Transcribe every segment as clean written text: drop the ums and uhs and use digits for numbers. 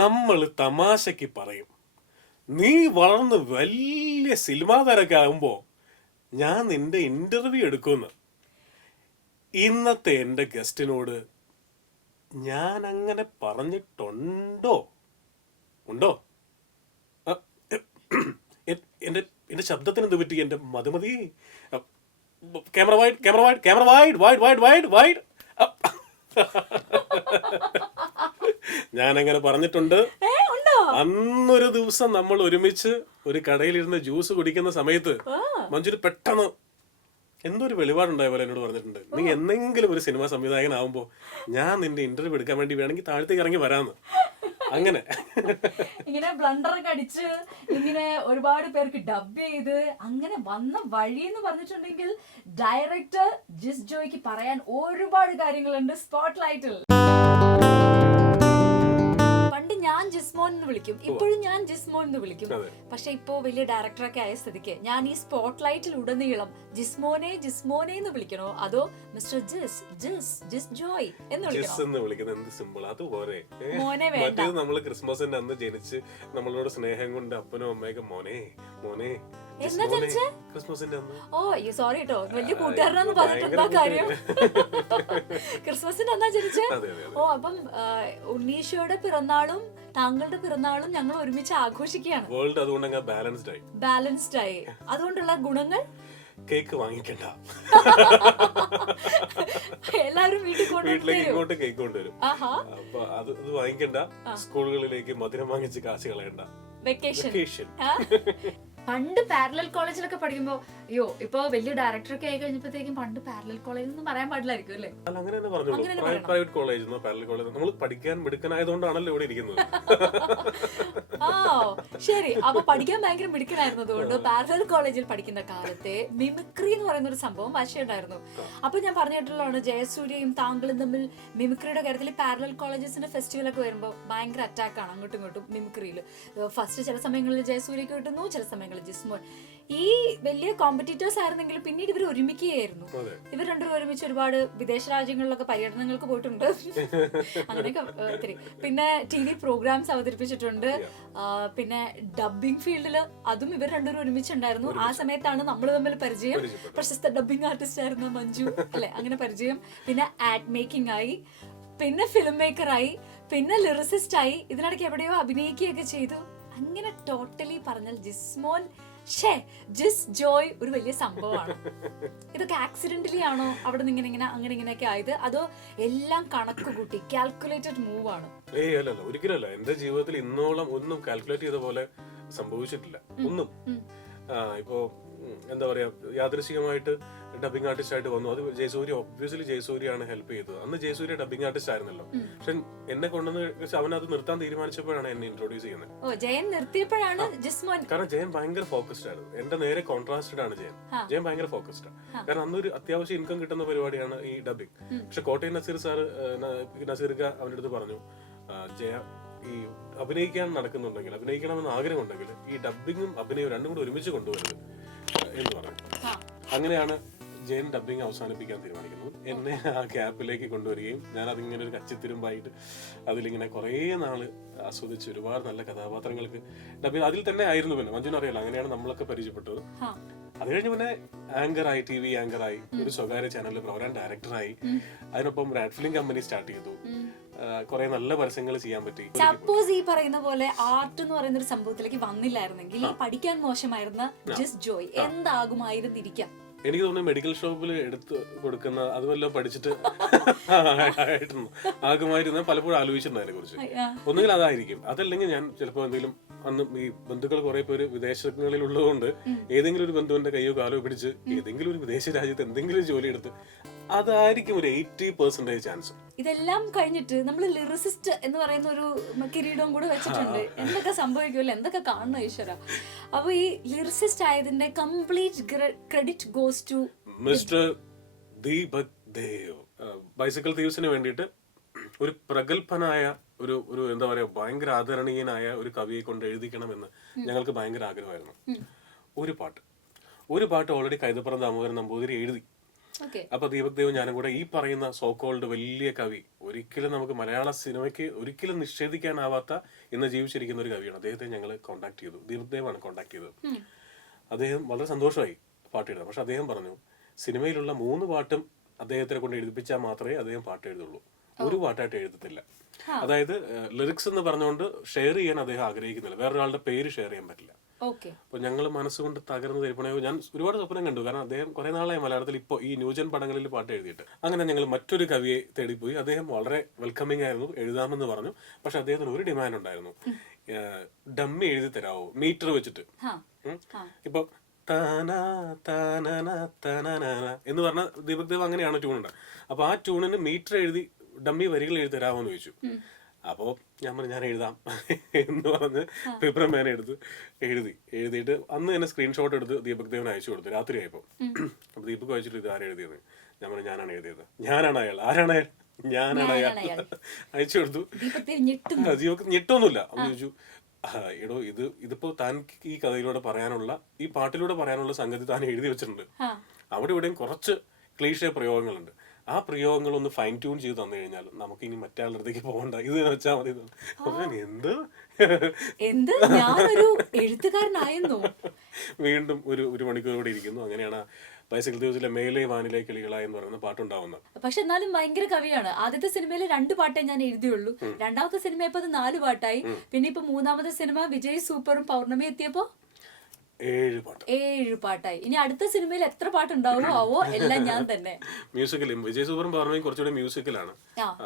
നമ്മൾ തമാശക്ക് പറയും, നീ വളർന്ന് വലിയ സിനിമാ താരൊക്കെ ആകുമ്പോൾ ഞാൻ നിന്റെ ഇന്റർവ്യൂ എടുക്കുമെന്ന്. ഇന്നത്തെ എൻ്റെ ഗസ്റ്റിനോട് ഞാൻ അങ്ങനെ പറഞ്ഞിട്ടുണ്ടോ? ഉണ്ടോ? ആ, എൻ്റെ എൻ്റെ ശബ്ദത്തിന് എന്ത് പറ്റി? എൻ്റെ Madhumathi. Camera wide, camera wide, camera wide, wide, wide, wide, wide. ഞാൻ അങ്ങനെ പറഞ്ഞിട്ടുണ്ട്. അന്നൊരു ദിവസം നമ്മൾ ഒരുമിച്ച് ഒരു കടയിലിരുന്ന് ജ്യൂസ് കുടിക്കുന്ന സമയത്ത് മഞ്ജുര് പെട്ടെന്ന് എന്തോ ഒരു വെളിപാടുണ്ടായ പോലെ എന്നോട് പറഞ്ഞിട്ടുണ്ട്, നീ എന്തെങ്കിലും ഒരു സിനിമാ സംവിധായകനാവുമ്പോ ഞാൻ നിന്റെ ഇന്റർവ്യൂ എടുക്കാൻ വേണ്ടി വേണമെങ്കിൽ താഴത്തേക്ക് ഇറങ്ങി വരാന്ന്. അങ്ങനെ ഇങ്ങനെ ബ്ലണ്ടറൊക്കെ അടിച്ച് ഇങ്ങനെ ഒരുപാട് പേർക്ക് ഡബ് ചെയ്ത് അങ്ങനെ വന്ന വഴി എന്ന് പറഞ്ഞിട്ടുണ്ടെങ്കിൽ ഡയറക്ടർ ജിസ് ജോയ്ക്ക് പറയാൻ ഒരുപാട് കാര്യങ്ങളുണ്ട് സ്പോട്ട് ലൈറ്റിൽ. പണ്ട് ഞാൻ ജിസ്മോൻ എന്ന് വിളിക്കും, ഇപ്പോഴും ഞാൻ ജിസ്മോൻ എന്ന് വിളിക്കും. പക്ഷെ ഇപ്പോ വലിയ ഡയറക്ടറൊക്കെ ആയ സ്ഥിതിക്ക് ഞാൻ ഈ സ്പോട്ട് ലൈറ്റിൽ ഉടനീളം ജിസ്മോനെ ജിസ്മോനെ എന്ന് വിളിക്കണോ അതോ മിസ്റ്റർ ജിസ് ജിസ് ജിസ് ജോയ് എന്ന് വിളിക്കുന്നത് എന്ത് സിമ്പിൾ. അതുപോലെ മോനെ വേണ്ട. നമ്മള് ക്രിസ്മസിന്റെ അന്ന് ജനിച്ച് നമ്മളോട് സ്നേഹം കൊണ്ട് അപ്പനും അമ്മയൊക്കെ മോനെ മോനെ ക്രിസ്മസിന്റെ അന്ന്. ഓ സോറി കേട്ടോ, വലിയ കൂട്ടുകാരനാന്ന് പറഞ്ഞിട്ട് എന്താ കാര്യം? ക്രിസ്മസിന്റെ അന്നാ ജനിച്ചേ? ഓ അപ്പം ഉണ്ണീശോയുടെ പിറന്നാളും താങ്കളുടെ പിറന്നാളും ഞങ്ങൾ ഒരുമിച്ച് ആഘോഷിക്കുകയാണ്. വേൾഡ് അതുകൊണ്ട് ബാലൻസ്ഡ് ആയി. അതുകൊണ്ടുള്ള ഗുണങ്ങൾ കേക്ക് വാങ്ങിക്കണ്ട, എല്ലാരും വീട്ടിലേക്ക് ഇങ്ങോട്ട് കേക്ക് കൊണ്ടുവരും. അപ്പൊ അത് വാങ്ങിക്കണ്ട. സ്കൂളുകളിലേക്ക് മധുരം വാങ്ങിച്ച് കാശ് കളയണ്ട. വെക്കേഷൻ. പണ്ട് പാരലൽ കോളേജിലൊക്കെ പഠിക്കുമ്പോ അയ്യോ ഇപ്പൊ വലിയ ഡയറക്ടറൊക്കെ ആയി കഴിഞ്ഞപ്പോഴത്തേക്കും പണ്ട് പാരലൽ കോളേജ് ഒന്നും പറയാൻ പാടില്ലായിരിക്കും അല്ലേ? അങ്ങനെ തന്നെ പറഞ്ഞു. പ്രൈവറ്റ് കോളേജ് പാരലൽ കോളേജ് നമ്മൾ പഠിക്കാൻ മിടുക്കനായതുകൊണ്ടാണല്ലോ ഇവിടെ ഇരിക്കുന്നത്. ആ ശരി. അപ്പൊ പഠിക്കാൻ ഭയങ്കര മിടുക്കനായിരുന്നതുകൊണ്ട് പാരലൽ കോളേജിൽ പഠിക്കുന്ന കാലത്തെ മിമിക്രി എന്ന് പറയുന്ന ഒരു സംഭവം വശമുണ്ടായിരുന്നു. അപ്പൊ ഞാൻ പറഞ്ഞിട്ടുള്ളതാണ്, ജയസൂര്യയും താങ്കളും തമ്മിൽ മിമിക്രിയുടെ കാര്യത്തിൽ പാരലൽ കോളേജസിന്റെ ഫെസ്റ്റിവൽ ഒക്കെ വരുമ്പോൾ ഭയങ്കര അറ്റാക്കാണ് അങ്ങോട്ടും ഇങ്ങോട്ടും മിമിക്രിയിൽ. ഫസ്റ്റ് ചില സമയങ്ങളിൽ ജയസൂര്യക്ക് കിട്ടുന്നു, ചില സമയങ്ങളിൽ ജിസ്മോൻ. ഈ വലിയ കോമ്പറ്റീറ്റേഴ്സ് ആയിരുന്നെങ്കിൽ പിന്നീട് ഇവർ ഒരുമിക്കുകയായിരുന്നു. ഇവർ രണ്ടുപേരും ഒരുമിച്ച് ഒരുപാട് വിദേശ രാജ്യങ്ങളിലൊക്കെ പര്യടനങ്ങൾക്ക് പോയിട്ടുണ്ട്. അങ്ങനെയൊക്കെ ഒത്തിരി. പിന്നെ TV പ്രോഗ്രാംസ് അവതരിപ്പിച്ചിട്ടുണ്ട്. പിന്നെ ഡബിംഗ് ഫീൽഡില് അതും ഇവർ രണ്ടുപേരും ഒരുമിച്ചുണ്ടായിരുന്നു. ആ സമയത്താണ് നമ്മൾ തമ്മിൽ പരിചയം. പ്രശസ്ത ഡബിംഗ് ആർട്ടിസ്റ്റ് ആയിരുന്നു മഞ്ജു അല്ലെ, അങ്ങനെ പരിചയം. പിന്നെ ആഡ് മേക്കിംഗ് ആയി, പിന്നെ ഫിലിം മേക്കർ ആയി, പിന്നെ ലിറിസിസ്റ്റ് ആയി. ഇതിനിടയ്ക്ക് എവിടെയോ അഭിനയിക്കുകയൊക്കെ ചെയ്തു. അങ്ങനെ ടോട്ടലി പറഞ്ഞാൽ ജിസ്മോൻ ജിസ് ജോയ് ഒരു വലിയ സംഭവമാണ്. ഇതൊക്കെ ആക്സിഡന്റലി ആണോ അവിടെ നിന്ന് ഇങ്ങനെ അങ്ങനെ ഇങ്ങനെയൊക്കെ ആയത്, അതോ എല്ലാം കണക്ക് കൂട്ടി കാൽക്കുലേറ്റഡ് മൂവ് ആണ്? അല്ലല്ല, ഒരിക്കലല്ല. എന്റെ ജീവിതത്തിൽ ഇന്നോളം ഒന്നും കാൽക്കുലേറ്റ് ചെയ്ത പോലെ സംഭവിച്ചിട്ടില്ല ഒന്നും. ഇപ്പോ എന്താ പറയാ, യാദൃശികമായിട്ട് ഡബിംഗ് ആർട്ടിസ്റ്റ് ആയിട്ട് വന്നു. അത് ജയസൂര്യ, ഒബ്വിയസ്ലി ജയസൂര്യാണ് ഹെൽപ്പ് ചെയ്തത്. അന്ന് ജയസൂര്യ ഡബിംഗ് ആർട്ടിസ്റ്റ് ആയിരുന്നല്ലോ. പക്ഷെ എന്നെ കൊണ്ടുവന്ന് അവൻ അത് നിർത്താൻ തീരുമാനിച്ചപ്പോഴാണ് എന്നെ ഇൻട്രോഡ്യൂസ് ചെയ്യുന്നത്. കാരണം ജയൻ ഭയങ്കര ഫോക്കസ്ഡ് ആയിരുന്നു. എന്റെ നേരെ കോൺട്രാസ്റ്റഡ് ആണ് ജയൻ. ജയൻ ഭയങ്കര ഫോക്കസ്ഡ് ആണ്. കാരണം അന്നൊരു അത്യാവശ്യം ഇൻകം കിട്ടുന്ന പരിപാടിയാണ് ഈ ഡബിംഗ്. പക്ഷെ കോട്ടയം നസീർ സാറ്, നസീർക്ക അവന്റെ അടുത്ത് പറഞ്ഞു, ജയ ഈ അഭിനയിക്കാൻ നടക്കുന്നുണ്ടെങ്കിൽ, അഭിനയിക്കണമെന്ന് ആഗ്രഹമുണ്ടെങ്കിൽ ഈ ഡബിങ്ങും അഭിനയവും രണ്ടും കൂടെ ഒരുമിച്ച് കൊണ്ടുവരുന്നത് എന്ന് പറഞ്ഞു. അങ്ങനെയാണ് ജയൻ ഡബിങ് അവസാനിപ്പിക്കാൻ തീരുമാനിക്കുന്നത്. എന്നെ ആ ക്യാപ്പിലേക്ക് കൊണ്ടുവരികയും ഞാൻ അതിങ്ങനെ ഒരു കച്ചിത്തിരുമ്പായിട്ട് അതിലിങ്ങനെ കുറേ നാള് ആസ്വദിച്ച് ഒരുപാട് നല്ല കഥാപാത്രങ്ങൾക്ക് ഡബിങ് അതിൽ തന്നെ ആയിരുന്നു. പിന്നെ മഞ്ജുവിന് അറിയാലോ, അങ്ങനെയാണ് നമ്മളൊക്കെ പരിചയപ്പെട്ടത്. അത് കഴിഞ്ഞ് പിന്നെ ആങ്കറായി, TV ആങ്കറായി, ഒരു സ്വകാര്യ ചാനലിൽ പ്രോഗ്രാം ഡയറക്ടറായി. അതിനൊപ്പം റാഡ് ഫിലിം കമ്പനി സ്റ്റാർട്ട് ചെയ്തു. കുറെ നല്ല പരസ്യങ്ങൾ ചെയ്യാൻ പറ്റി. സപ്പോസ് ഈ പറയുന്ന പോലെ ആർട്ട് എന്ന് പറയുന്ന ഒരു സംഭവത്തിലേക്ക് വന്നില്ലായിരുന്നെങ്കിൽ ഈ പഠിക്കാൻ മോശമായിരുന്ന ജിസ് ജോയ് എന്താകുമായിരുന്നിരിക്കാം? എനിക്ക് തോന്നുന്നു മെഡിക്കൽ ഷോപ്പിൽ എടുത്ത് കൊടുക്കുന്ന അതുമല്ലോ പഠിച്ചിട്ട് ആകുമായിരുന്ന പലപ്പോഴും ആലോചിച്ചിട്ടുണ്ട് അതിനെ കുറിച്ച്. ഒന്നുകിൽ അതായിരിക്കും, അതല്ലെങ്കിൽ ഞാൻ ചിലപ്പോൾ എന്തെങ്കിലും അന്ന് ഈ ബന്ധുക്കൾ കുറെ പേര് വിദേശങ്ങളിൽ ഉള്ളതുകൊണ്ട് ഏതെങ്കിലും ഒരു ബന്ധുവിന്റെ കയ്യോ കാലോ പിടിച്ച് ഏതെങ്കിലും ഒരു വിദേശ രാജ്യത്ത് എന്തെങ്കിലും ജോലി എടുത്ത് അതായിരിക്കും ഒരു 80% ചാൻസ്. ഇതെല്ലാം കഴിഞ്ഞിട്ട് നമ്മൾ ലിറിസിസ്റ്റ് എന്ന് പറയുന്ന ഒരു കിരീടവും കൂടെ വെച്ചിട്ടുണ്ട്. എന്തൊക്കെ സംഭവിക്കുമല്ലോ, എന്തൊക്കെ കാണണം ഈശ്വര. അപ്പൊ ഈ ലിറിസിസ്റ്റ് ആയതിന്റെ complete credit goes to mister Deepak Dev. Bicycle തീവ്സിന് വേണ്ടിയിട്ട് ഒരു പ്രഗത്ഭനായ ഒരു എന്താ പറയാ, ഭയങ്കര ആദരണീയനായ ഒരു കവിയെ കൊണ്ട് എഴുതിക്കണമെന്ന് ഞങ്ങൾക്ക് ഭയങ്കര ആഗ്രഹമായിരുന്നു. ഒരു പാട്ട് ഓൾറെഡി കൈതപ്പുറം ദാമോദരൻ നമ്പൂതിരി എഴുതി. അപ്പൊ ദീപക് ദേവ് ഞാനും കൂടെ ഈ പറയുന്ന സോക്കോൾഡ് വലിയ കവി, ഒരിക്കലും നമുക്ക് മലയാള സിനിമയ്ക്ക് ഒരിക്കലും നിഷേധിക്കാനാവാത്ത ഇന്ന് ജീവിച്ചിരിക്കുന്ന ഒരു കവിയാണ്. അദ്ദേഹത്തെ ഞങ്ങൾ കോൺടാക്ട് ചെയ്തു. ദീപക് ദേവാണ് കോൺടാക്ട് ചെയ്തത്. അദ്ദേഹം വളരെ സന്തോഷമായി പാട്ട് എഴുതാം. പക്ഷെ അദ്ദേഹം പറഞ്ഞു സിനിമയിലുള്ള 3 പാട്ടും അദ്ദേഹത്തിനെ കൊണ്ട് എഴുതിപ്പിച്ചാൽ മാത്രമേ അദ്ദേഹം പാട്ട് എഴുതുള്ളൂ, ഒരു പാട്ടായിട്ട് എഴുതത്തില്ല. അതായത് ലിറിക്സ് എന്ന് പറഞ്ഞുകൊണ്ട് ഷെയർ ചെയ്യാൻ അദ്ദേഹം ആഗ്രഹിക്കുന്നില്ല, വേറൊരാളുടെ പേര് ഷെയർ ചെയ്യാൻ പറ്റില്ല. അപ്പൊ ഞങ്ങൾ മനസ്സുകൊണ്ട് തകർന്ന് തരിപ്പണേ. ഞാൻ ഒരുപാട് സ്വപ്നം കണ്ടു, കാരണം അദ്ദേഹം കുറെ നാളായി മലയാളത്തിൽ ഇപ്പോൾ ഈ ന്യൂജൻ പടങ്ങളിൽ പാട്ട് എഴുതിയിട്ട്. അങ്ങനെ ഞങ്ങൾ മറ്റൊരു കവിയെ തേടിപ്പോയി. അദ്ദേഹം വളരെ വെൽക്കമിങ് ആയിരുന്നു, എഴുതാമെന്ന് പറഞ്ഞു. പക്ഷെ അദ്ദേഹത്തിന് ഒരു ഡിമാൻഡ് ഉണ്ടായിരുന്നു, ഡമ്മി എഴുതി തരാവോ മീറ്റർ വെച്ചിട്ട്. ഇപ്പൊ എന്ന് പറഞ്ഞ ദീപക് ദേവ് അങ്ങനെയാണ് ട്യൂൺ ഉണ്ട്. അപ്പൊ ആ ട്യൂണിന് മീറ്റർ എഴുതി ഡമ്മി വരികൾ എഴുതി തരാമോന്ന് ചോദിച്ചു. അപ്പോ ഞാൻ പറഞ്ഞു ഞാൻ എഴുതാം എന്ന് പറഞ്ഞ് പേപ്പർ പേന എടുത്ത് എഴുതിയിട്ട് അന്ന് തന്നെ സ്ക്രീൻഷോട്ട് എടുത്ത് ദീപക് ദേവന് അയച്ചു കൊടുത്തു. രാത്രി ആയപ്പോ അപ്പൊ ദീപക് അയച്ചിട്ട് ഇത് ആരും എഴുതിയത്? ഞാൻ പറഞ്ഞു ഞാനാണ് എഴുതിയത്. ഞാനാണ് അയാൾ. ആരാണ് അയാൾ? ഞാനാണ് അയാൾ. അയച്ചു കൊടുത്തു. ദീപക് ഞെട്ടൊന്നുമില്ല. അപ്പൊ ചോദിച്ചു എടോ ഇതിപ്പോ താൻ ഈ കഥയിലൂടെ പറയാനുള്ള, ഈ പാട്ടിലൂടെ പറയാനുള്ള സംഗതി താൻ എഴുതി വെച്ചിട്ടുണ്ട്. അവിടെ ഇവിടെയും കുറച്ച് ക്ലീഷേ പ്രയോഗങ്ങളുണ്ട്. ആ പ്രയോഗങ്ങൾ ഒന്ന് ഫൈൻ ട്യൂൺ ചെയ്ത് തന്നു കഴിഞ്ഞാൽ നമുക്ക് ഇനി മറ്റേ അടുത്തേക്ക് പോകണ്ട, ഇത് വെച്ചാൽ മതി. എന്ത് ഞാനൊരു എഴുത്തുകാരനായിരുന്നു. വീണ്ടും ഒരു മണിക്കൂർ കൂടെ ഇരിക്കുന്നു. അങ്ങനെയാണ് ബൈസിക്കിൾ ദിവസത്തിലെ മേലെ വാനിലെ കിളികളായി എന്ന് പറയുന്ന പാട്ടുണ്ടാവുന്നത്. പക്ഷെ എന്നാലും ഭയങ്കര കവിയാണ്. ആദ്യത്തെ സിനിമയിൽ 2 പാട്ടേ ഞാൻ എഴുതിയുള്ളൂ. രണ്ടാമത്തെ സിനിമ ഇപ്പൊ 4 പാട്ടായി. പിന്നെ ഇപ്പൊ 3ാമത്തെ സിനിമ വിജയ് സൂപ്പറും പൗർണമി എത്തിയപ്പോ 7 പാട്ടായി. ഇനി അടുത്ത സിനിമയിൽ എത്ര പാട്ടുണ്ടാവുമോ ആവോ എല്ലാം ഞാൻ തന്നെ. മ്യൂസിക്കലും വിജയ് സൂപ്പറും പൗർണമിയും കുറച്ചുകൂടി മ്യൂസിക്കലാണ്.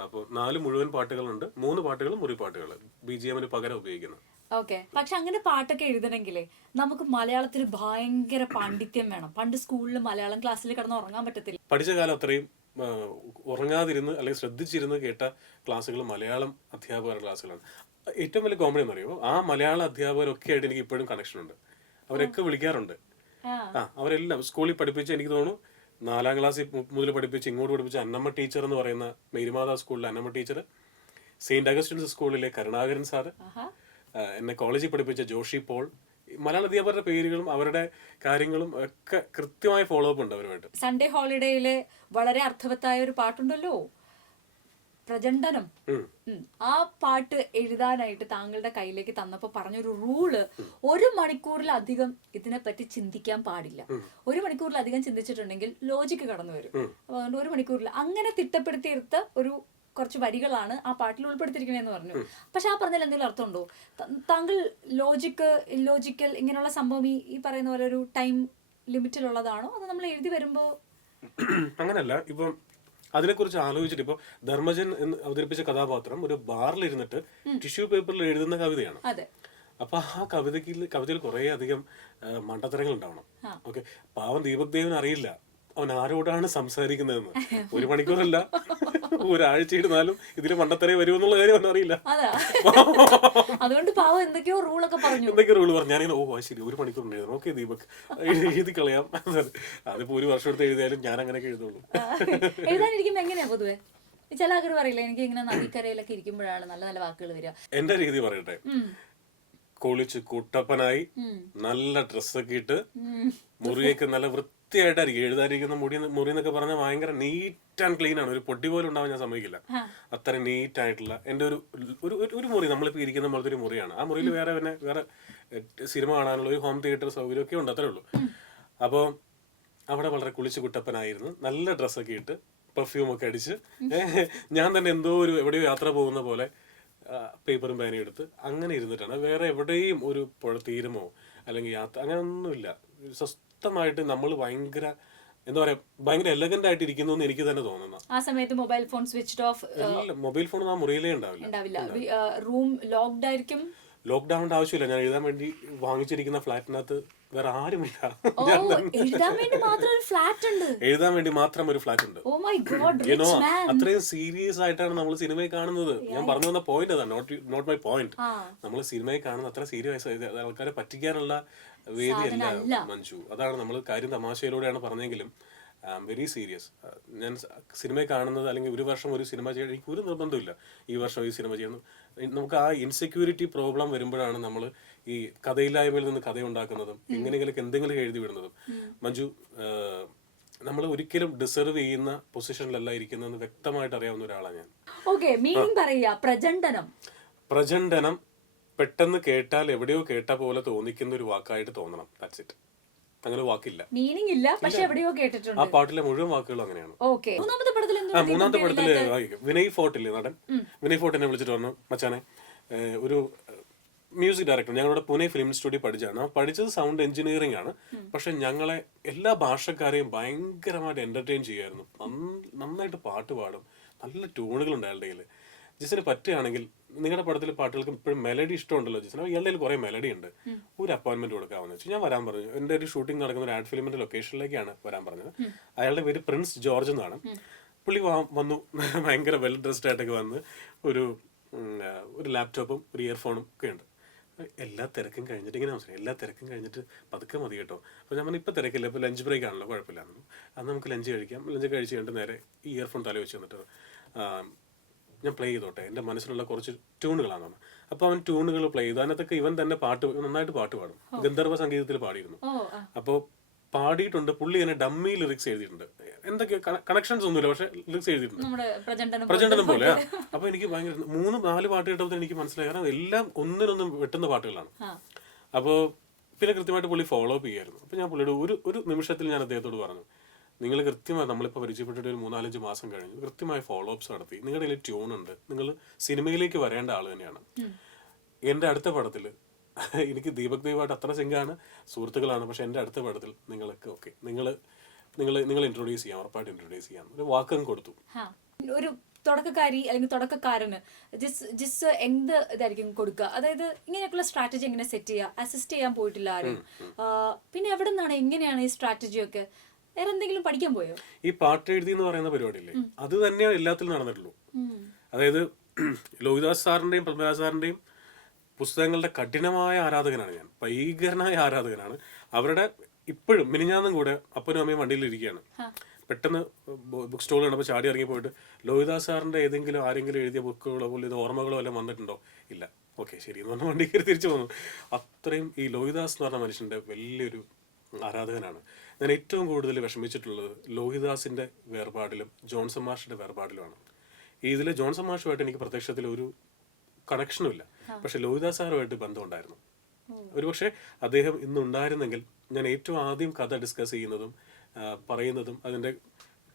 അപ്പൊ 4 മുഴുവൻ പാട്ടുകളുണ്ട്, 3 പാട്ടുകളും മുറി പാട്ടുകൾ BGM പകരം ഉപയോഗിക്കുന്നത്. ഓക്കെ. പക്ഷെ അങ്ങനെ പാട്ടൊക്കെ എഴുതണമെങ്കിലേ നമുക്ക് മലയാളത്തിൽ ഭയങ്കര പാണ്ഡിത്യം വേണം. പണ്ട് സ്കൂളിൽ മലയാളം ക്ലാസ്സിൽ കിടന്ന് ഉറങ്ങാൻ പറ്റത്തില്ല. പഠിച്ച കാലം അത്രയും ഉറങ്ങാതിരുന്ന് അല്ലെങ്കിൽ ശ്രദ്ധിച്ചിരുന്ന് കേട്ട ക്ലാസ്സുകൾ മലയാളം അധ്യാപകരുടെ ക്ലാസ്സുകളാണ്. ഏറ്റവും വലിയ കോമഡി എന്ന് പറയുമ്പോൾ ആ മലയാള അധ്യാപകരൊക്കെ ആയിട്ട് എനിക്ക് ഇപ്പോഴും കണക്ഷൻ ഉണ്ട്. അവരൊക്കെ വിളിക്കാറുണ്ട്. അവരെല്ലാം സ്കൂളിൽ പഠിപ്പിച്ച്, എനിക്ക് തോന്നുന്നു 4ാം ക്ലാസ്സിൽ മുതൽ പഠിപ്പിച്ച് ഇങ്ങോട്ട് പഠിപ്പിച്ച അന്നമ്മ ടീച്ചർ എന്ന് പറയുന്ന മേരിമാതാ സ്കൂളിലെ അന്നമ്മ ടീച്ചർ, സെയിന്റ് അഗസ്റ്റിൻസ് സ്കൂളിലെ കരുണാകരൻ സാറ്, എന്നെ കോളേജിൽ പഠിപ്പിച്ച ജോഷി പോൾ, മലയാള അധ്യാപകരുടെ പേരുകളും അവരുടെ കാര്യങ്ങളും ഒക്കെ കൃത്യമായി ഫോളോ അപ്പ് ഉണ്ട് അവരുമായിട്ട്. സൺഡേ ഹോളിഡേയിലെ വളരെ അർത്ഥവത്തായ ഒരു പാട്ടുണ്ടല്ലോ, പ്രചണ്ഡനം. ആ പാട്ട് എഴുതാനായിട്ട് താങ്കളുടെ കയ്യിലേക്ക് തന്നപ്പോ പറഞ്ഞൊരു റൂള്, 1 മണിക്കൂറിലധികം ഇതിനെപ്പറ്റി ചിന്തിക്കാൻ പാടില്ല. 1 മണിക്കൂറിലധികം ചിന്തിച്ചിട്ടുണ്ടെങ്കിൽ ലോജിക്ക് കടന്നു വരും. അപ്പൊ അതുകൊണ്ട് 1 മണിക്കൂറിൽ അങ്ങനെ തിട്ടപ്പെടുത്തിയെടുത്ത കുറച്ച് വരികളാണ് ആ പാട്ടിൽ ഉൾപ്പെടുത്തിയിരിക്കണേന്ന് പറഞ്ഞു. പക്ഷെ ആ പറഞ്ഞതിൽ എന്തെങ്കിലും അർത്ഥമുണ്ടോ? താങ്കൾ ഇല്ലോജിക്കൽ ഇങ്ങനെയുള്ള സംഭവം ഈ പറയുന്ന പോലെ ഒരു ടൈം ലിമിറ്റിലുള്ളതാണോ, അത് നമ്മൾ എഴുതി വരുമ്പോ? അങ്ങനല്ല. ഇപ്പം അതിനെക്കുറിച്ച് ആലോചിച്ചിട്ട് ഇപ്പൊ ധർമ്മജൻ എന്ന് അവതരിപ്പിച്ച കഥാപാത്രം ഒരു ബാറിലിരുന്നിട്ട് ടിഷ്യൂ പേപ്പറിൽ എഴുതുന്ന കവിതയാണ്. അപ്പൊ ആ കവിതയിൽ കുറെ അധികം മണ്ടത്തരങ്ങൾ ഉണ്ടാവണം. ഓക്കെ. പാവം ദീപക് ദേവിന് അറിയില്ല അവൻ ആരോടാണ് സംസാരിക്കുന്നതെന്ന്. 1 മണിക്കൂറല്ല, ഒരാഴ്ചയിടുന്നാലും ഇതില് മണ്ടത്തരേ വരുമെന്നുള്ള കാര്യം അവൻ അറിയില്ല. അതുകൊണ്ട് പാവം എന്തൊക്കെയോ റൂളൊക്കെ പറഞ്ഞു. ഞാനിങ്ങനെ ശരി 1 മണിക്കൂർ എഴുതണം. ഓക്കെ ദീപക് എഴുതി കളയാം. അതിപ്പോ 1 വർഷം എടുത്ത് എഴുതിയാലും ഞാൻ അങ്ങനെയൊക്കെ എഴുതുള്ളൂ. എഴുതാനിരിക്കുമ്പോ എങ്ങനെയാ പൊതുവെ? ചില ആൾക്കാർ പറയില്ല, എനിക്ക് ഇങ്ങനെ നദിക്കരയിലൊക്കെ ഇരിക്കുമ്പോഴാണ് നല്ല നല്ല വാക്കുകൾ വരിക. എന്റെ രീതി പറയട്ടെ, കുളിച്ച് കുട്ടപ്പനായി നല്ല ഡ്രസ്സൊക്കെ ഇട്ട് മുറിയൊക്കെ നല്ല വൃത്തിയായിട്ടായിരിക്കും എഴുതാതിരിക്കുന്ന മുറി എന്നൊക്കെ പറഞ്ഞാൽ ഭയങ്കര നീറ്റ് ആൻഡ് ക്ലീൻ ആണ്. ഒരു പൊടി പോലും ഉണ്ടാവാൻ ഞാൻ സമ്മതിക്കില്ല. അത്ര നീറ്റ് ആയിട്ടുള്ള എന്റെ ഒരു മുറി, നമ്മളിപ്പോ ഇരിക്കുന്ന പോലത്തെ ഒരു മുറിയാണ്. ആ മുറിയിൽ വേറെ സിനിമ കാണാനുള്ള ഒരു ഹോം തിയേറ്റർ സൗകര്യം ഒക്കെ ഉണ്ട്, അത്രേ ഉള്ളൂ. അപ്പോൾ അവിടെ വളരെ കുളിച്ച് കുട്ടപ്പനായിരുന്നു, നല്ല ഡ്രസ്സൊക്കെ ഇട്ട് പെർഫ്യൂം ഒക്കെ അടിച്ച് ഞാൻ തന്നെ എവിടെയോ യാത്ര പോകുന്ന പോലെ പേപ്പറും പേനയും എടുത്ത് അങ്ങനെ ഇരുന്നിട്ടാണ്. വേറെ എവിടെയും ഒരു പുഴ തീരമോ അല്ലെങ്കിൽ യാത്ര അങ്ങനെ ഒന്നുമില്ല. സ്വസ്ഥമായിട്ട് നമ്മൾ ഭയങ്കര എന്താ പറയാ, ഭയങ്കര എലഗന്റ് ആയിട്ട് ഇരിക്കുന്നു എന്ന് എനിക്ക് തന്നെ തോന്നുന്നു. ആ സമയത്ത് mobile phone switched off. Mobile phone ആ മുറിയിലേ ഉണ്ടാവില്ല. റൂം ലോക്ക്ഡ് ആയിരിക്കും. ലോക്ക്ഡൌണിന്റെ ആവശ്യമില്ല. ഞാൻ എഴുതാൻ വേണ്ടി വാങ്ങിച്ചിരിക്കുന്ന ഫ്ലാറ്റിനകത്ത് വേറെ ആരുമില്ല. എഴുതാൻ വേണ്ടി മാത്രം ഒരു ഫ്ലാറ്റ് ഉണ്ട്. അത്രയും സീരിയസ് ആയിട്ടാണ് നമ്മൾ സിനിമയെ കാണുന്നത്. ഞാൻ പറഞ്ഞു വന്ന പോയിന്റ് അതാണ്, നോട്ട് മൈ പോയിന്റ്. നമ്മൾ സിനിമയെ കാണുന്ന അത്ര സീരിയസ് ആൾക്കാരെ പറ്റിക്കാനുള്ള വേദിയല്ല മഞ്ജു. അതാണ് നമ്മൾ കാര്യം തമാശയിലൂടെയാണ് പറഞ്ഞെങ്കിലും വെരി സീരിയസ്. ഞാൻ സിനിമയെ കാണുന്നത് അല്ലെങ്കിൽ ഒരു വർഷം ഒരു സിനിമ ചെയ്യണം എനിക്ക് ഒരു നിർബന്ധമില്ല. ഈ വർഷം ഈ സിനിമ ചെയ്യണം. നമുക്ക് ആ ഇൻസെക്യൂരിറ്റി പ്രോബ്ലം വരുമ്പോഴാണ് നമ്മൾ ഈ കഥയില്ലായ്മയിൽ നിന്ന് കഥ ഉണ്ടാക്കുന്നതും എങ്ങനെയെങ്കിലും എന്തെങ്കിലും എഴുതി വിടുന്നതും. മഞ്ജു നമ്മൾ ഒരിക്കലും ഡിസർവ് ചെയ്യുന്ന പൊസിഷനിലല്ല ഇരിക്കുന്നതെന്ന് വ്യക്തമായിട്ട് അറിയാവുന്ന ഒരാളാണ് ഞാൻ. ഓക്കെ, മീനിങ് പറയുക. പ്രചണ്ഡനം പെട്ടെന്ന് കേട്ടാൽ എവിടെയോ കേട്ട പോലെ തോന്നിക്കുന്ന ഒരു വാക്കായിട്ട് തോന്നണം. That's it. അങ്ങനെ വാക്കില്ല, മീനിങ് ഇല്ല, പക്ഷെ എവിടെയോ കേട്ടിട്ടുണ്ട്. ആ പാട്ടിലെ മുഴുവൻ വാക്കുകളും അങ്ങനെയാണ്. ഓക്കെ, മൂന്നാമത്തെ പടത്തില് വിനയ് ഫോർട്ടില്ലേ നടൻ, വിനയ് ഫോർട്ട് എന്നെ വിളിച്ചിട്ട് പറഞ്ഞു, മച്ചാനെ ഒരു മ്യൂസിക് ഡയറക്ടർ ഞങ്ങളുടെ പുനെ ഫിലിം സ്റ്റുഡിയോ പഠിച്ചാണ്. പഠിച്ചത് സൗണ്ട് എഞ്ചിനീയറിംഗ് ആണ്. പക്ഷെ ഞങ്ങളെ എല്ലാ ഭാഷക്കാരെയും ഭയങ്കരമായിട്ട് എന്റർടൈൻ ചെയ്യുമായിരുന്നു. നന്നായിട്ട് പാട്ട് പാടും, നല്ല ട്യൂണുകളുണ്ട് അയാളുടെ കയ്യിൽ. ജിസിന് പറ്റുകയാണെങ്കിൽ നിങ്ങളുടെ പടത്തിലെ പാട്ടുകൾക്ക് ഇപ്പോഴും മെലഡി ഇഷ്ടമുണ്ടല്ലോ ജിസിന്, ഇയാളുടെ കയ്യിൽ കുറേ മെലഡി ഉണ്ട്, ഒരു അപ്പോയിന്റ്മെന്റ് കൊടുക്കാമെന്ന് വെച്ചാൽ ഞാൻ വരാൻ പറഞ്ഞു. എൻ്റെ ഒരു ഷൂട്ടിംഗ് നടക്കുന്ന ഒരു ആഡ് ഫിലിമിന്റെ ലൊക്കേഷനിലേക്കാണ് വരാൻ പറഞ്ഞത്. അയാളുടെ പേര് പ്രിൻസ് ജോർജ് എന്നാണ്. പുള്ളി വന്നു, ഭയങ്കര വെൽ ഡ്രസ്ഡ് ആയിട്ടൊക്കെ വന്ന് ഒരു ലാപ്ടോപ്പും ഒരു ഇയർഫോണും ഒക്കെ ഉണ്ട്. എല്ലാ തിരക്കും കഴിഞ്ഞിട്ട് ഇങ്ങനെ മനസ്സിലായി, എല്ലാ തിരക്കും കഴിഞ്ഞിട്ട് പതുക്കെ മതി കേട്ടോ. അപ്പോൾ ഞാൻ പറഞ്ഞു ഇപ്പം തിരക്കില്ല, ഇപ്പോൾ ലഞ്ച് ബ്രേക്ക് ആണല്ലോ, കുഴപ്പമില്ല. അന്ന് നമുക്ക് ലഞ്ച് കഴിക്കാം. ലഞ്ച് കഴിച്ച് കഴിഞ്ഞിട്ട് നേരെ ഈ ഇയർഫോൺ തല വെച്ച് വന്നിട്ട് ഞാൻ പ്ലേ ചെയ്തോട്ടെ, എൻ്റെ മനസ്സിലുള്ള കുറച്ച് ട്യൂണുകളാണ്. അപ്പോൾ അവൻ ട്യൂണുകൾ പ്ലേ ചെയ്തു. അതിനകത്തൊക്കെ ഇവൻ തന്നെ നന്നായിട്ട് പാട്ട് പാടും, ഗന്ധർവ സംഗീതത്തിൽ പാടിയിരുന്നു. അപ്പോൾ പാടിയിട്ടുണ്ട്. പുള്ളി തന്നെ ഡമ്മി ലിറിക്സ് എഴുതിയിട്ടുണ്ട്. എന്തൊക്കെ കണക്ഷൻസ് ഒന്നുമില്ല, പക്ഷെ ലിറിക്സ് എഴുതിയിട്ടുണ്ട്, പ്രചണ്ഡനം പോലെ. അപ്പൊ എനിക്ക് ഭയങ്കര 3-4 പാട്ട് കേട്ടപ്പോൾ എനിക്ക് മനസ്സിലായി, കാരണം എല്ലാം ഒന്നിനൊന്നും വെട്ടുന്ന പാട്ടുകളാണ്. അപ്പോൾ പിന്നെ കൃത്യമായിട്ട് പുള്ളി ഫോളോ അപ്പ് ചെയ്യായിരുന്നു. അപ്പൊ ഞാൻ പുള്ളിയുടെ ഒരു നിമിഷത്തിൽ ഞാൻ അദ്ദേഹത്തോട് പറഞ്ഞു, നിങ്ങൾ കൃത്യമായി നമ്മളിപ്പോൾ പരിചയപ്പെട്ടിട്ട് ഒരു 3-4-5 മാസം കഴിഞ്ഞു, കൃത്യമായി ഫോളോ അപ്സ് നടത്തി, നിങ്ങളുടെ കയ്യിൽ ട്യൂൺ ഉണ്ട്, നിങ്ങൾ സിനിമയിലേക്ക് വരേണ്ട ആൾ തന്നെയാണ്. എൻ്റെ അടുത്ത പടത്തിൽ എനിക്ക് ദീപക് ദേവായിട്ട് അത്ര സിംഗാണ്, സുഹൃത്തുക്കളാണ്, പക്ഷെ എൻ്റെ അടുത്ത പടത്തിൽ നിങ്ങൾക്ക് ഓക്കെ നിങ്ങൾ ഇൻട്രൊഡ്യൂസ് ചെയ്യാം, ഉറപ്പായിട്ട് ഇൻട്രൊഡ്യൂസ് ചെയ്യാം, ഒരു വാക്കും കൊടുത്തു. ഒരു തുടക്കക്കാരി അല്ലെങ്കിൽ തുടക്കക്കാരന് ജിസ് എന്ത് ഇതായിരിക്കും കൊടുക്കുക? അതായത് ഇങ്ങനെയൊക്കെയുള്ള സ്ട്രാറ്റജി എങ്ങനെ സെറ്റ് ചെയ്യുക? അസിസ്റ്റ് ചെയ്യാൻ പോയിട്ടില്ല ആരും. പിന്നെ എവിടെ നിന്നാണ്, എങ്ങനെയാണ് ഈ സ്ട്രാറ്റജി ഒക്കെ? വേറെ എന്തെങ്കിലും പഠിക്കാൻ പോയോ? ഈ പാട്ട് എഴുതി എന്ന് പറയുന്ന പരിപാടിയില്ലേ, അത് തന്നെയാണ് എല്ലാത്തിലും നടന്നിട്ടുള്ളൂ. അതായത് ലോഹിദാസ് സാറിന്റെയും പത്മരാജ് സാറിന്റെയും പുസ്തകങ്ങളുടെ കഠിനമായ ആരാധകനാണ് ഞാൻ, ഭീകരനായ ആരാധകനാണ്. അവരുടെ ഇപ്പോഴും മിനിഞ്ഞാന്നും കൂടെ അപ്പനും അമ്മയും വണ്ടിയിലിരിക്കുകയാണ്. പെട്ടെന്ന് ബുക്ക് സ്റ്റോൾ കണ്ടപ്പോൾ ചാടി ഇറങ്ങി പോയിട്ട് ലോഹിദാസ് സാറിന്റെ ആരെങ്കിലും എഴുതിയ ബുക്കുകളോ പോലെ ഇത് ഓർമ്മകളോ എല്ലാം വന്നിട്ടുണ്ടോ? ഇല്ല. ഓക്കെ ശരി എന്ന് പറഞ്ഞ വണ്ടി കയറി തിരിച്ചു പോന്നു. അത്രയും ഈ ലോഹിദാസ് എന്ന് പറഞ്ഞ മനുഷ്യന്റെ വലിയൊരു ആരാധകനാണ് ഞാൻ. ഏറ്റവും കൂടുതൽ വിഷമിച്ചിട്ടുള്ളത് ലോഹിദാസിന്റെ വേർപാടിലും ജോൺസൺ മാഷിന്റെ വേർപാടിലുമാണ്. ഇതിൽ ജോൺസൺ മാഷുമായിട്ട് എനിക്ക് പ്രത്യക്ഷത്തിൽ ഒരു കണക്ഷനും ഇല്ല, പക്ഷെ ലോഹിദാസ് സാറുമായിട്ട് ബന്ധമുണ്ടായിരുന്നു. ഒരുപക്ഷെ അദ്ദേഹം ഇന്നുണ്ടായിരുന്നെങ്കിൽ ഞാൻ ഏറ്റവും ആദ്യം കഥ ഡിസ്കസ് ചെയ്യുന്നതും പറയുന്നതും അതിൻ്റെ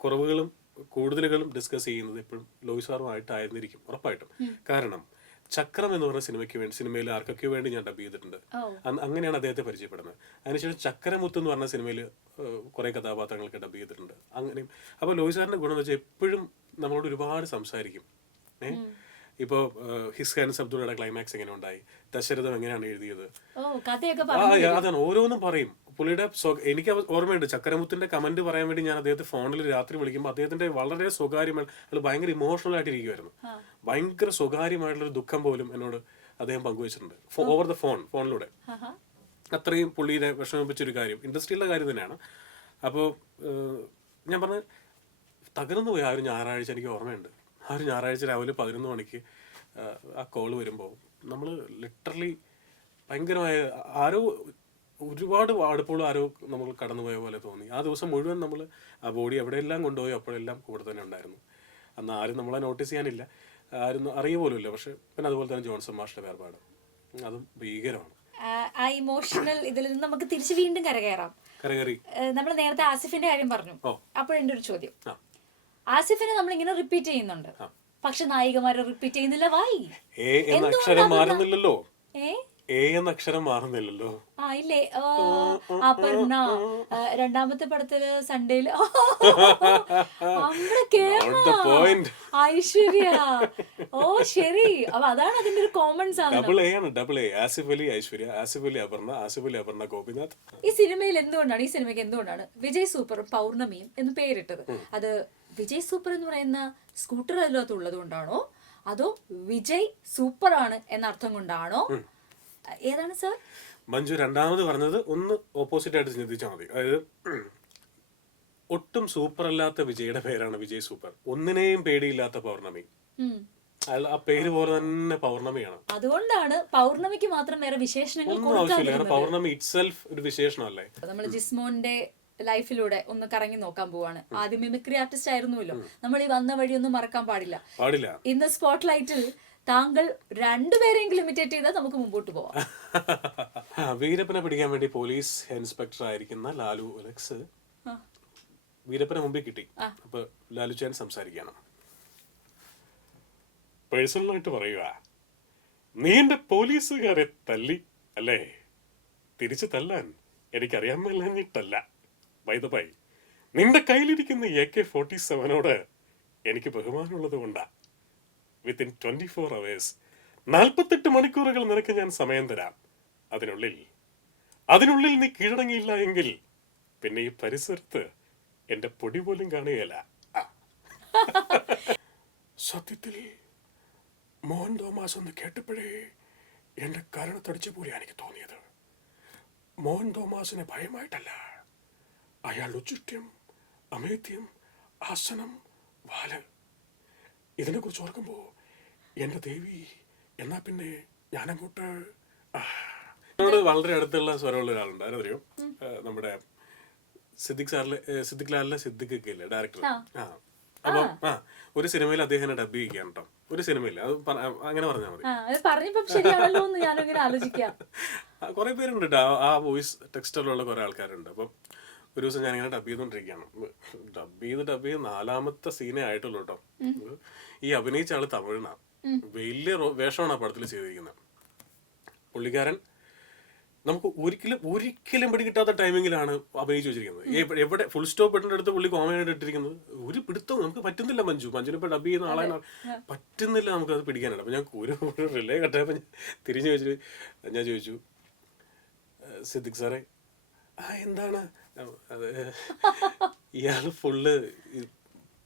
കുറവുകളും കൂടുതലുകളും ഡിസ്കസ് ചെയ്യുന്നത് എപ്പോഴും ലോഹി സാറുമായിട്ടായിരുന്നിരിക്കും, ഉറപ്പായിട്ടും. കാരണം ചക്രം എന്ന് പറഞ്ഞ സിനിമയിൽ ആർക്കൊക്കെയോ വേണ്ടി ഞാൻ ഡബ് ചെയ്തിട്ടുണ്ട്. അങ്ങനെയാണ് അദ്ദേഹത്തെ പരിചയപ്പെടുന്നത്. അതിനുശേഷം ചക്കരമുത്ത് എന്ന് പറഞ്ഞ സിനിമയിൽ കുറെ കഥാപാത്രങ്ങൾക്ക് ഡബ് ചെയ്തിട്ടുണ്ട്. അങ്ങനെയും അപ്പോൾ ലോഹി സാറിന്റെ ഗുണം എന്ന് വെച്ചാൽ എപ്പോഴും നമ്മളോട് ഒരുപാട് സംസാരിക്കും. ഇപ്പോൾ ഹിസ് ഹാൻഡ്സ് അബ്ദുള്ളയുടെ ക്ലൈമാക്സ് എങ്ങനെ ഉണ്ടായി, ദശരഥം എങ്ങനെയാണ് എഴുതിയത്, അതാണ് ഓരോന്നും പറയും. പുള്ളിയുടെ എനിക്ക് ഓർമ്മയുണ്ട്, ചക്കരമുത്തിന്റെ കമന്റ് പറയാൻ വേണ്ടി ഞാൻ അദ്ദേഹത്തെ ഫോണിൽ രാത്രി വിളിക്കുമ്പോൾ അദ്ദേഹത്തിന്റെ വളരെ സ്വകാര്യമായി, അയാൾ ഭയങ്കര ഇമോഷണൽ ആയിട്ട് ഇരിക്കുമായിരുന്നു. ഭയങ്കര സ്വകാര്യമായിട്ടുള്ളൊരു ദുഃഖം പോലും എന്നോട് അദ്ദേഹം പങ്കുവച്ചിട്ടുണ്ട് ഓവർ ദ ഫോണിലൂടെ. അത്രയും പുള്ളിയെ വിഷമിപ്പിച്ചൊരു കാര്യം, ഇൻഡസ്ട്രിയിലെ കാര്യം തന്നെയാണ്. അപ്പോൾ ഞാൻ പറഞ്ഞ തകർന്നു പോയി. ആ ഒരു ഞായറാഴ്ച എനിക്ക് ഓർമ്മയുണ്ട്. ആ ഒരു ഞായറാഴ്ച രാവിലെ 11 മണിക്ക് ആ കോള് വരുമ്പോൾ നമ്മൾ ലിറ്ററലി ഭയങ്കരമായ ഒരുപാട് അടുപ്പുള്ള ആരോ നമ്മൾ കടന്നുപോയ പോലെ തോന്നി. ആ ദിവസം മുഴുവൻ നമ്മൾ ആ ബോഡി എവിടെയെല്ലാം കൊണ്ടുപോയി അപ്പോഴെല്ലാം കൂടെ തന്നെ ഉണ്ടായിരുന്നു. അന്ന് ആരും നമ്മളെ നോട്ടീസ് ചെയ്യാനില്ല, ആരും അറിയ പോലും ഇല്ല. പക്ഷെ പിന്നെ അതുപോലെ തന്നെ ജോൺസൺ മാഷിന്റെ വേർപാട്, അതും ഭീകരമാണ്. ആ ഇമോഷണൽ ഇതിൽ നിന്ന് നമുക്ക് തിരിച്ച് വീണ്ടും കരകയറാം. നമ്മൾ നേരത്തെ ആസിഫിന്റെ കാര്യം പറഞ്ഞു. അപ്പോഴെന്റെ ഒരു ചോദ്യം, ആസിഫിനെ നമ്മൾ ഇങ്ങനെ റിപ്പീറ്റ് ചെയ്യുന്നുണ്ട്, പക്ഷെ നായികമാരെ റിപ്പീറ്റ് ചെയ്യുന്നില്ല. വൈ? അക്ഷരം മാറുന്നില്ലല്ലോ. അക്ഷരം മാറുന്നില്ലല്ലോ. ആ ഇല്ലേ, അപർണ രണ്ടാമത്തെ പടത്തില് സൺഡേയില് ഐശ്വര്യ. ഓ ശരി, അപ്പൊ അതാണ് അതിന്റെ ഒരു കോമൺ സാധനം. ഗോപിനാഥ്. ഈ സിനിമയിൽ എന്തുകൊണ്ടാണ്, ഈ സിനിമയ്ക്ക് എന്തുകൊണ്ടാണ് വിജയ് സൂപ്പറും പൗർണമിയും എന്ന് പേരിട്ടത്? അത് വിജയ് സൂപ്പർ എന്ന് പറയുന്ന സ്കൂട്ടർ അതിനകത്തുള്ളത് കൊണ്ടാണോ, അതോ വിജയ് സൂപ്പർ ആണ് എന്ന അർത്ഥം കൊണ്ടാണോ? ഏതാണ് സർ? മഞ്ജു രണ്ടാമത് പറഞ്ഞത് ഒന്ന് ഓപ്പോസിറ്റ് ആയിട്ട് ചിന്തിച്ചാൽ മതി. അതായത് ഒട്ടും സൂപ്പർ അല്ലാത്ത വിജയുടെ പേരാണ് വിജയ് സൂപ്പർ, ഒന്നിനെയും പേടിയില്ലാത്ത പൗർണമി. ആ പേര് പോലെ തന്നെ പൗർണമിയാണ്. അതുകൊണ്ടാണ് പൗർണമിക്ക് മാത്രം വേറെ വിശേഷണങ്ങൾ ഒന്നും ആവശ്യമില്ല, കാരണം പൗർണമി ഇറ്റ്സെൽഫ് ഒരു വിശേഷണമല്ലേ. നമ്മൾ ജിസ്മോന്റെ ലൈഫിലൂടെ ഒന്ന് കറങ്ങി നോക്കാൻ പോവാണ്. ആദ്യം മിമിക്രി ആർട്ടിസ്റ്റ് ആയിരുന്നല്ലോ, നമ്മൾ ഈ വന്ന വഴി ഒന്നും മറക്കാൻ പാടില്ല. ഇന്ന് സ്പോട്ട് ലൈറ്റിൽ താങ്കൾ രണ്ടുപേരെങ്കിലും ഇമിറ്റേറ്റ് ചെയ്താൽ നമുക്ക് മുമ്പോട്ട് പോവാം. വീരപ്പനെ പിടിക്കാൻ വേണ്ടി പോലീസ് ഇൻസ്പെക്ടർ ആയിരിക്കുന്ന ലാലു അലക്സ് വീരപ്പനെ മുമ്പിൽ കിട്ടി. അപ്പൊ ലാലു ചാൻ സംസാരിക്കണം. പേഴ്സണലായിട്ട് പറയുക, നീ എന്റെ പോലീസുകാരെ തല്ലി അല്ലേ? തിരിച്ചു തല്ലാൻ എനിക്കറിയാൻ മേലഞ്ഞിട്ടല്ല. ബൈ ദ ബൈ, നിന്റെ കയ്യിലിരിക്കുന്ന AK-47 എനിക്ക് ബഹുമാനമുള്ളത് കൊണ്ടാ. വിത്തിൻ 24 hours 48 മണിക്കൂറുകൾ നിനക്ക് ഞാൻ സമയം തരാം. അതിനുള്ളിൽ നീ കീഴടങ്ങിയില്ല എങ്കിൽ പിന്നെ ഈ പരിസരത്ത് എന്റെ പൊടി പോലും കാണുകയില്ല. സത്യത്തിൽ മോഹൻ തോമസ് എന്ന് കേട്ടപ്പോഴേ എന്റെ കരണത്തടിച്ച പോലെയാണ് എനിക്ക് തോന്നിയത്. മോഹൻ തോമസിനെ ഭയമായിട്ടല്ല, അയാളുടെ ചുറ്റും അമേദ്യം, ആസനം, വാല്, ഇതിനെക്കുറിച്ച് ഓർക്കുമ്പോ എന്റെ ദേവി, എന്നാ പിന്നെ ഞാനങ്ങോട്ട്. വളരെ അടുത്തുള്ള സ്വരമുള്ള ഒരാളുണ്ട്, അറിയോ? നമ്മുടെ സിദ്ദിഖ് ലാലിലെ സിദ്ദിഖ് ഇല്ലേ, ഡയറക്ടർ. അപ്പം ഒരു സിനിമയിൽ അദ്ദേഹം ഡബ് ചെയ്യിക്കാൻ കേട്ടോ, ഒരു സിനിമയിൽ. അത് അങ്ങനെ പറഞ്ഞാൽ മതി. കുറെ പേരുണ്ട് കേട്ടോ, ആ വോയിസ് ടെക്സ്റ്റിലുള്ള കുറെ ആൾക്കാരുണ്ട്. അപ്പം ഒരു ദിവസം ഞാനിങ്ങനെ ഡബ് ചെയ്തോണ്ടിരിക്കുകയാണ്. ഡബ് ചെയ്ത് 4ാമത്തെ സീനേ ആയിട്ടുള്ളൂ കേട്ടോ. ഈ അഭിനയിച്ച ആള് തമിഴിനാണ്, വലിയ വേഷമാണ് ആ പടത്തിൽ ചെയ്തിരിക്കുന്നത്. പുള്ളിക്കാരൻ നമുക്ക് ഒരിക്കലും പിടികിട്ടാത്ത ടൈമിങ്ങിലാണ് അഭിനയിച്ചു വെച്ചിരിക്കുന്നത്. എവിടെ ഫുൾ സ്റ്റോപ്പ് ഇട്ടേണ്ട അടുത്ത് പുള്ളി കോമഡിയായിട്ട് ഇട്ടിരിക്കുന്നത് ഒരു പിടുത്തവും നമുക്ക് പറ്റുന്നില്ല. മഞ്ജുനെ ഇപ്പൊ ഡബ് ചെയ്യുന്ന ആളെ പറ്റുന്നില്ല നമുക്ക് അത് പിടിക്കാനായിട്ട്. അപ്പൊ ഞാൻ ഒരു റിലേ കട്ടയപ്പോൾ തിരിഞ്ഞു വെച്ചിട്ട് ഞാൻ ചോദിച്ചു, സിദ്ദിഖ് സാറേ എന്താണ് അത്? ഇയാള് ഫുള്ള്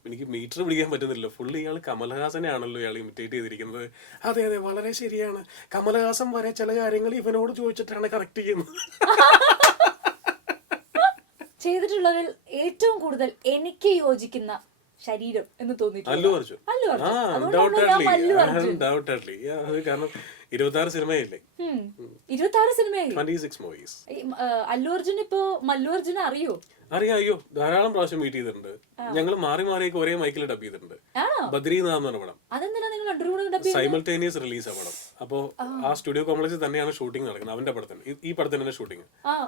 എനിക്ക് മീറ്റർ പിടിക്കാൻ പറ്റുന്നില്ല. ഫുള്ള് ഇയാൾ കമലഹാസനെ ആണല്ലോ ഇയാൾ ഇമിറ്റേറ്റ് ചെയ്തിരിക്കുന്നത്. അതെ അതെ, വളരെ ശരിയാണ്. കമലഹാസൻ വരെ ചില കാര്യങ്ങൾ ഇവനോട് ചോദിച്ചിട്ടാണ് കറക്റ്റ് ചെയ്യുന്നത്. ചെയ്തിട്ടുള്ളതിൽ ഏറ്റവും കൂടുതൽ എനിക്ക് യോജിക്കുന്ന ശരീരം എന്ന് തോന്നിയിട്ടുണ്ട് അല്ലു അർജുൻ. കാരണം 26 സിനിമയില്ലേ? 26 സിനിമയായി, 26 മൂവീസ്. അല്ലു അർജുൻ ഇപ്പൊ മല്ലു അർജുനെ അറിയോ? അറിയാം. അയ്യോ, ധാരാളം പ്രാവശ്യം മീറ്റ് ചെയ്തിട്ടുണ്ട്. ഞങ്ങൾ മാറി മാറിയൊക്കെ ഒരേ മൈക്കിൽ ഡബ് ചെയ്തിട്ടുണ്ട്. ബദ്രീനാഥ് എന്ന് പറഞ്ഞ പടം സൈമൾട്ടേനിയസ് റിലീസ് ആ പടം. അപ്പോ ആ സ്റ്റുഡിയോ കോംപ്ലക്സിൽ തന്നെയാണ് ഷൂട്ടിംഗ് നടക്കുന്നത്. അവന്റെ പടത്തിന്, ഈ പടത്തിന് തന്നെ ഷൂട്ടിംഗ്.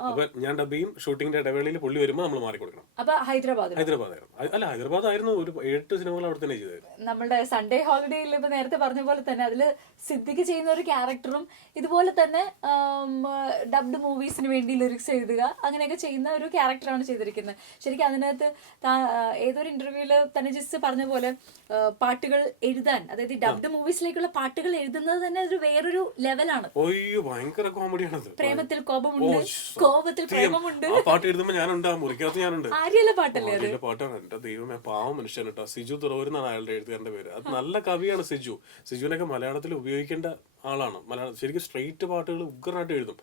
അപ്പൊ ഞാൻ ഡബ് ചെയ്യും, ഷൂട്ടിംഗിന്റെ ഇടവേളയിൽ പുള്ളി വരുമ്പോൾ നമ്മൾ മാറി കൊടുക്കണം. ഹൈദരാബാദായിരുന്നു. അല്ല, ഹൈദരാബാദായിരുന്നു. ഒരു 8 സിനിമകൾ അവിടെ തന്നെ ചെയ്തത്. നമ്മുടെ സൺഡേ ഹോളിഡേയിൽ ഇപ്പൊ നേരത്തെ പറഞ്ഞ പോലെ തന്നെ അതില് സിദ്ദിഖ് ചെയ്യുന്ന ഒരു ക്യാരക്ടറും ഇതുപോലെ തന്നെ ഡബ്ഡ് മൂവീസിന് വേണ്ടി ലിറിക്സ് എഴുതുക, അങ്ങനെയൊക്കെ ചെയ്യുന്ന ഒരു ക്യാരക്ടറാണ് ചെയ്തിരിക്കുന്നത്. ശരിക്കും അതിനകത്ത് ഏതൊരു ഇന്റർവ്യൂല് തന്നെ ജിസ് പറഞ്ഞ പോലെ പാട്ടുകൾ എഴുതാൻ, അതായത് ഡബ്ഡ് മൂവീസിലേക്കുള്ള പാട്ടുകൾ എഴുതുന്നത് തന്നെ ഒരു വേറൊരു ലെവലാണ്. ഭയങ്കര കോമഡിയാണ്. പ്രേമത്തിൽ കോപമുണ്ട്, കോപത്തിൽ പ്രേമമുണ്ട്. പാട്ട് എഴുതുമ്പോ ഞാനുണ്ട്, ആ മുറിക്കകത്ത് ഞാനുണ്ട്. ആര്യയിലെ പാട്ടല്ലേ അത്? പാട്ടാണ്. എന്റെ ദൈവമേ, പാവം മനുഷ്യൻ കേട്ടോ. സിജു തുറവൂരെന്നാണ് അയാളുടെ എഴുത്തുകാരന്റെ പേര്. അത് നല്ല കവിയാണ് സിജു. സിജുവിനൊക്കെ മലയാളത്തിൽ ഉപയോഗിക്കേണ്ട ആളാണ്. മലയാളം ശരിക്കും സ്ട്രെയിറ്റ് പാട്ടുകൾ ഉഗ്രനായിട്ട് എഴുതും.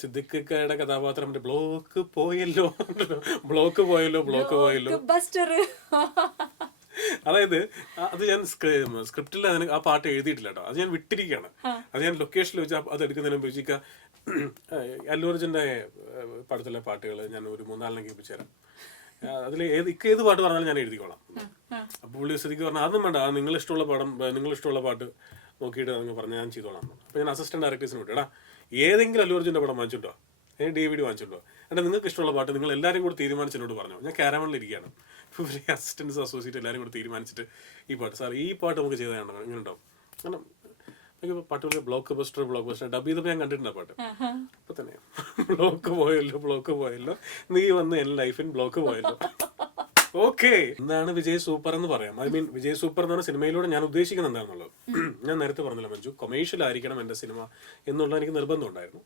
സിദ്ദിഖയുടെ കഥാപാത്രം ബ്ലോക്ക് പോയല്ലോ, ബ്ലോക്ക് പോയല്ലോ, ബ്ലോക്ക് പോയല്ലോ. അതായത് അത് ഞാൻ സ്ക്രിപ്റ്റിൽ ആ പാട്ട് എഴുതിയിട്ടില്ല കേട്ടോ. അത് ഞാൻ വിട്ടിരിക്കുകയാണ്. അത് ഞാൻ ലൊക്കേഷനിൽ വെച്ച് അത് എടുക്കുന്നതിന് മുമ്പ് അല്ലു അർജുന്റെ പടത്തിലെ പാട്ടുകൾ ഞാൻ ഒരു 3-4 കേൾപ്പിച്ചു തരാം. അതിൽ ഏത് പാട്ട് പറഞ്ഞാലും ഞാൻ എഴുതിക്കോളാം. അപ്പൊ പുള്ളി സ്ഥിതിക്ക് പറഞ്ഞാൽ അതൊന്നും വേണ്ട, നിങ്ങളിഷ്ടമുള്ള പടം, നിങ്ങളിഷ്ടമുള്ള പാട്ട് നോക്കിയിട്ട് നിങ്ങൾ പറഞ്ഞാൽ ഞാൻ ചെയ്തോളാം. അപ്പൊ ഞാൻ അസിസ്റ്റന്റ് ഡയറക്ടേഴ്സിന് വിട്ടു, എടാ ഏതെങ്കിലും അല്ലു അർജുന്റെ പടം വാങ്ങിച്ചിട്ടോ, DVD വാങ്ങിച്ചിട്ടോ, എന്നിട്ട് നിങ്ങൾക്ക് ഇഷ്ടമുള്ള പാട്ട് നിങ്ങൾ എല്ലാവരും കൂടി തീരുമാനിച്ചെന്നോട് പറഞ്ഞു. ഞാൻ കാരമണിലിരിക്കുകയാണ്. അസിസ്റ്റൻസ് അസോസിയേറ്റ് എല്ലാവരും കൂടി തീരുമാനിച്ചിട്ട് ഈ പാട്ട്, സാർ ഈ പാട്ട് നമുക്ക് ചെയ്തതാണ്, ഇങ്ങനെ ഉണ്ടാവും. കാരണം പാട്ടുകൾ ബ്ലോക്ക് ബസ്റ്റർ ഡബ് ചെയ്തപ്പോൾ ഞാൻ കണ്ടിട്ടുണ്ട് പാട്ട്. അപ്പൊ തന്നെ ബ്ലോക്ക് പോയല്ലോ, നീ വന്ന് എന്റെ ലൈഫിൽ ബ്ലോക്ക് പോയല്ലോ. ഓക്കെ, എന്താണ് വിജയ് സൂപ്പർ എന്ന് പറയാം. ഐ മീൻ, വിജയ് സൂപ്പർ എന്ന് പറഞ്ഞ സിനിമയിലൂടെ ഞാൻ ഉദ്ദേശിക്കുന്നത് എന്താണെന്നുള്ളത് ഞാൻ നേരത്തെ പറഞ്ഞില്ല മഞ്ജു. കൊമേഴ്ഷ്യൽ ആയിരിക്കണം എന്റെ സിനിമ എന്നുള്ള എനിക്ക് നിർബന്ധം ഉണ്ടായിരുന്നു.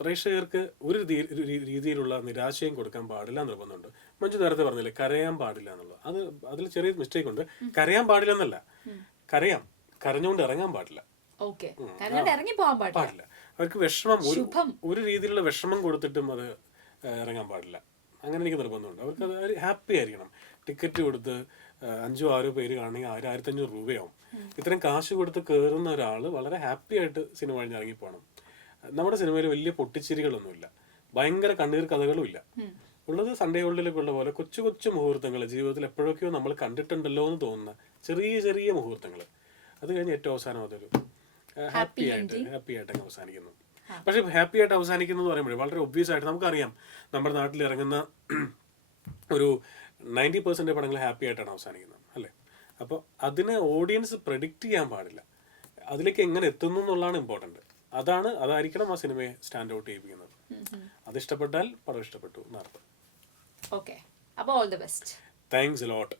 പ്രേക്ഷകർക്ക് ഒരു രീതിയിലുള്ള നിരാശയും കൊടുക്കാൻ പാടില്ല നിർബന്ധമുണ്ട്. മഞ്ജു നേരത്തെ പറഞ്ഞില്ലേ, കരയാൻ പാടില്ല എന്നുള്ളത്. അതിൽ ചെറിയ മിസ്റ്റേക്ക് ഉണ്ട്. കരയാൻ പാടില്ല എന്നല്ല, കരഞ്ഞുകൊണ്ട് ഇറങ്ങാൻ പാടില്ല. പാടില്ല. അവർക്ക് വിഷമം, ഒരു രീതിയിലുള്ള വിഷമം കൊടുത്തിട്ടും അത് ഇറങ്ങാൻ പാടില്ല. അങ്ങനെ എനിക്ക് നിർബന്ധമുണ്ട്. അവർക്ക് അത് ഹാപ്പി ആയിരിക്കണം. ടിക്കറ്റ് കൊടുത്ത് 5-6 പേര് കാണണമെങ്കിൽ 1500 രൂപയാവും. ഇത്രയും കാശ് കൊടുത്ത് കയറുന്ന ഒരാൾ വളരെ ഹാപ്പി ആയിട്ട് സിനിമ കഴിഞ്ഞ് ഇറങ്ങിപ്പോകണം. നമ്മുടെ സിനിമയിൽ വലിയ പൊട്ടിച്ചിരികളൊന്നുമില്ല, ഭയങ്കര കണ്ണീർ കഥകളും ഇല്ല. ഉള്ളത് സൺഡേ ഹോളിഡേയിലൊക്കെ ഉള്ള പോലെ കൊച്ചു കൊച്ചു മുഹൂർത്തങ്ങൾ ജീവിതത്തിൽ എപ്പോഴൊക്കെയോ നമ്മൾ കണ്ടിട്ടുണ്ടല്ലോ എന്ന് തോന്നുന്ന ചെറിയ ചെറിയ മുഹൂർത്തങ്ങൾ, അത് കഴിഞ്ഞ് ഏറ്റവും അവസാനം അതൊരു ഹാപ്പി ആയിട്ട് അവസാനിക്കുന്നു. പക്ഷെ ഹാപ്പി ആയിട്ട് അവസാനിക്കുന്നു എന്ന് പറയുമ്പോഴേ വളരെ ഒബ്വിയസ് ആയിട്ട് നമുക്കറിയാം, നമ്മുടെ നാട്ടിൽ ഇറങ്ങുന്ന ഒരു 90% പടങ്ങൾ ഹാപ്പി ആയിട്ടാണ് അവസാനിക്കുന്നത് അല്ലേ. അപ്പോൾ അതിനെ ഓഡിയൻസ് പ്രെഡിക്റ്റ് ചെയ്യാൻ പാടില്ല, അതിലേക്ക് എങ്ങനെ എത്തുന്നു എന്നുള്ളതാണ് ഇമ്പോർട്ടൻറ്റ്. അതായിരിക്കണം ആ സിനിമയെ സ്റ്റാൻഡ് ഔട്ട് ചെയ്യിപ്പിക്കുന്നത്. അത് ഇഷ്ടപ്പെട്ടാൽ പടം ഇഷ്ടപ്പെട്ടു എന്നർത്ഥം. ഓക്കെ, അപ്പോൾ all the best. Thanks a lot.